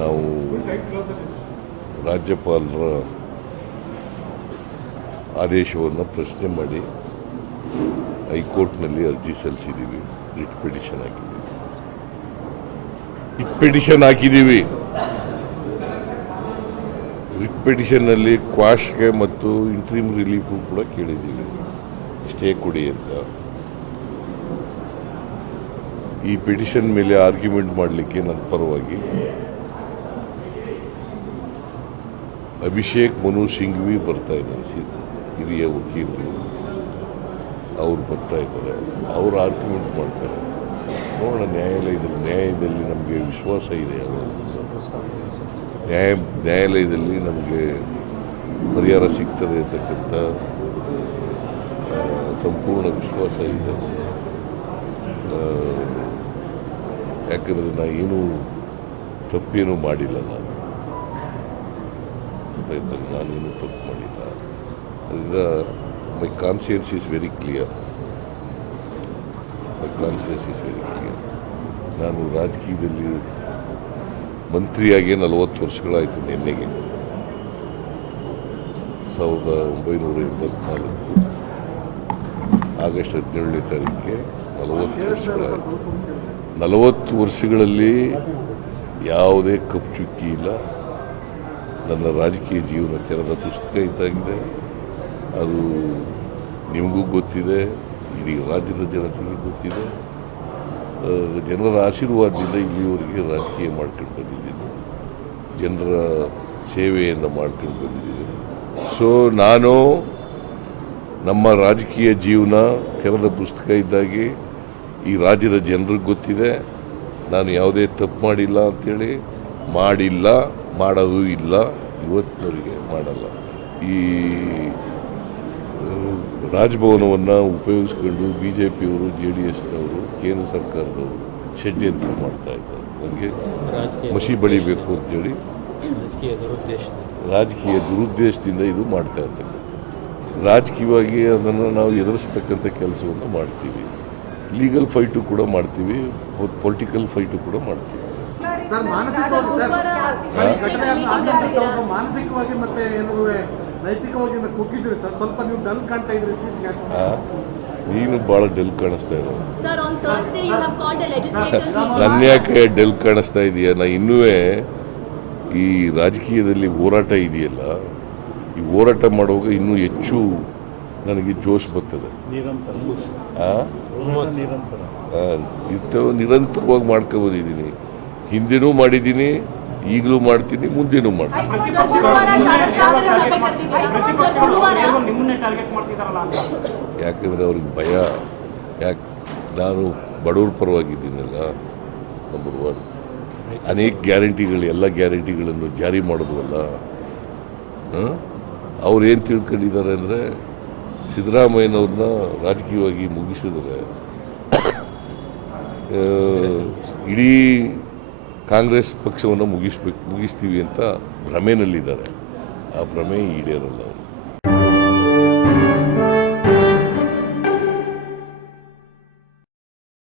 ನಾವು ರಾಜ್ಯಪಾಲರ ಆದೇಶವನ್ನು ಪ್ರಶ್ನೆ ಮಾಡಿ ಹೈಕೋರ್ಟ್ನಲ್ಲಿ ಅರ್ಜಿ ಸಲ್ಲಿಸಿದ್ದೀವಿ. ರಿಟ್ ಪಿಟಿಷನ್ ಹಾಕಿದ್ದೀವಿ. ರಿಟ್ ಪಿಟಿಷನ್ನಲ್ಲಿ ಕ್ವಾಶ್ಗೆ ಮತ್ತು ಇಂಟ್ರೀಮ್ ರಿಲೀಫು ಕೂಡ ಕೇಳಿದ್ದೀವಿ, ಸ್ಟೇ ಕೊಡಿ ಅಂತ. ಈ ಪಿಟಿಷನ್ ಮೇಲೆ ಆರ್ಗ್ಯುಮೆಂಟ್ ಮಾಡಲಿಕ್ಕೆ ನನ್ನ ಪರವಾಗಿ ಅಭಿಷೇಕ್ ಮನು ಸಿಂಘ್ವಿ ಬರ್ತಾ ಇದ್ದಾರೆ, ಹಿರಿಯ ವಕೀಲರು. ಅವ್ರು ಬರ್ತಾ ಇದ್ದಾರೆ, ಅವರು ಆರ್ಗ್ಯುಮೆಂಟ್ ಮಾಡ್ತಾರೆ. ನೋಡೋಣ, ನ್ಯಾಯಾಲಯದಲ್ಲಿ ನಮಗೆ ವಿಶ್ವಾಸ ಇದೆ. ನ್ಯಾಯಾಲಯದಲ್ಲಿ ನಮಗೆ ಪರಿಹಾರ ಸಿಗ್ತದೆ ಅಂತಕ್ಕಂಥ ಸಂಪೂರ್ಣ ವಿಶ್ವಾಸ ಇದೆ. ಯಾಕಂದರೆ ನಾನೇನು ತಪ್ಪೇನೂ ಮಾಡಿಲ್ಲ, ನಾನೇನು ತಪ್ಪು ಮಾಡಿಲ್ಲ. ಅದರಿಂದ ಮೈ ಕಾನ್ಸಿಯನ್ಸ್ ಈಸ್ ವೆರಿ ಕ್ಲಿಯರ್. ನಾನು ರಾಜಕೀಯದಲ್ಲಿ ಮಂತ್ರಿಯಾಗಿ 40 ವರ್ಷಗಳಾಯಿತು. ನಿನ್ನೆಗೆ 1984 ಆಗಸ್ಟ್ 17ನೇ ತಾರೀಕಿಗೆ 40 ವರ್ಷಗಳಾಯಿತು. 40 ವರ್ಷಗಳಲ್ಲಿ ಯಾವುದೇ ಕಪ್ಪು ಚುಕ್ಕಿ ಇಲ್ಲ. ನನ್ನ ರಾಜಕೀಯ ಜೀವನ ತೆರೆದ ಪುಸ್ತಕ ಇದ್ದಾಗಿದೆ. ಅದು ನಿಮಗೂ ಗೊತ್ತಿದೆ, ಇಡೀ ರಾಜ್ಯದ ಜನತೆಗೆ ಗೊತ್ತಿದೆ. ಜನರ ಆಶೀರ್ವಾದದಿಂದ ಇಲ್ಲಿವರೆಗೆ ರಾಜಕೀಯ ಮಾಡ್ಕೊಂಡು ಬಂದಿದ್ದೀನಿ, ಜನರ ಸೇವೆಯನ್ನು ಮಾಡ್ಕೊಂಡು ಬಂದಿದ್ದೀನಿ. ಸೊ ನಾನು ನಮ್ಮ ರಾಜಕೀಯ ಜೀವನ ತೆರೆದ ಪುಸ್ತಕ ಇದ್ದಾಗೆ ಈ ರಾಜ್ಯದ ಜನರಿಗೆ ಗೊತ್ತಿದೆ. ನಾನು ಯಾವುದೇ ತಪ್ಪು ಮಾಡಿಲ್ಲ ಅಂಥೇಳಿ, ಮಾಡಿಲ್ಲ, ಮಾಡೋದು ಇಲ್ಲ, ಇವತ್ತಿನವರೆಗೆ ಮಾಡಲ್ಲ. ಈ ರಾಜಭವನವನ್ನು ಉಪಯೋಗಿಸ್ಕೊಂಡು BJPಯವರು, JDSನವರು, ಕೇಂದ್ರ ಸರ್ಕಾರದವರು ಷಡ್ಯಂತ್ರ ಮಾಡ್ತಾ ಇದ್ದಾರೆ. ನನಗೆ ಮಸಿ ಬಳಿಬೇಕು ಅಂತೇಳಿ ರಾಜಕೀಯ ದುರುದ್ದೇಶದಿಂದ ಇದು ಮಾಡ್ತಾ ಇರ್ತಕ್ಕಂಥ. ರಾಜಕೀಯವಾಗಿ ಅದನ್ನು ನಾವು ಎದುರಿಸ್ತಕ್ಕಂಥ ಕೆಲಸವನ್ನು ಮಾಡ್ತೀವಿ. ಲೀಗಲ್ ಫೈಟು ಕೂಡ ಮಾಡ್ತೀವಿ, ಪೊಲಿಟಿಕಲ್ ಫೈಟು ಕೂಡ ಮಾಡ್ತೀವಿ. ಮಾನಸಿಕವಾಗಿ ಮತ್ತೆ ನೈತಿಕವಾಗಿ ಕುಗ್ಗಿದ್ರಿ ಸರ್, ಸ್ವಲ್ಪ ನೀವು ಡಲ್ ಕಾಣ್ತಾ ಇದ್ರಿ. ನೀನು ಭಾಳ ಡೆಲ್ ಕಾಣಿಸ್ತಾ ಇರೋ. ನನ್ನ ಯಾಕೆ ಡೆಲ್ ಕಾಣಿಸ್ತಾ ಇದೆಯಾ? ನಾ ಇನ್ನೂ ಈ ರಾಜಕೀಯದಲ್ಲಿ ಹೋರಾಟ ಇದೆಯಲ್ಲ, ಈ ಹೋರಾಟ ಮಾಡುವಾಗ ಇನ್ನೂ ಹೆಚ್ಚು ನನಗೆ ಜೋಶ್ ಬರ್ತದೆ. ನಿರಂತರವಾಗಿ ಮಾಡ್ಕೊಬೋದಿದ್ದೀನಿ. ಹಿಂದೆನೂ ಮಾಡಿದ್ದೀನಿ, ಈಗಲೂ ಮಾಡ್ತೀನಿ, ಮುಂದೆನೂ ಮಾಡ್ತೀನಿ. ಯಾಕಂದರೆ ಅವ್ರಿಗೆ ಭಯ. ಯಾಕೆ? ನಾನು ಬಡವ್ರ ಪರವಾಗಿದ್ದೀನಲ್ಲ, ನಂಬರ್ 1. ಅನೇಕ ಗ್ಯಾರಂಟಿಗಳು, ಎಲ್ಲ ಗ್ಯಾರಂಟಿಗಳನ್ನು ಜಾರಿ ಮಾಡೋದವಲ್ಲ. ಅವ್ರು ಏನು ತಿಳ್ಕೊಂಡಿದ್ದಾರೆ ಅಂದರೆ, ಸಿದ್ದರಾಮಯ್ಯನವ್ರನ್ನ ರಾಜಕೀಯವಾಗಿ ಮುಗಿಸಿದರೆ ಇಡೀ ಕಾಂಗ್ರೆಸ್ ಪಕ್ಷವನ್ನು ಮುಗಿಸ್ತೀವಿ ಅಂತ ಭ್ರಮೆನಲ್ಲಿದ್ದಾರೆ. ಆ ಭ್ರಮೆ ಈಡೇರಲ್ಲ.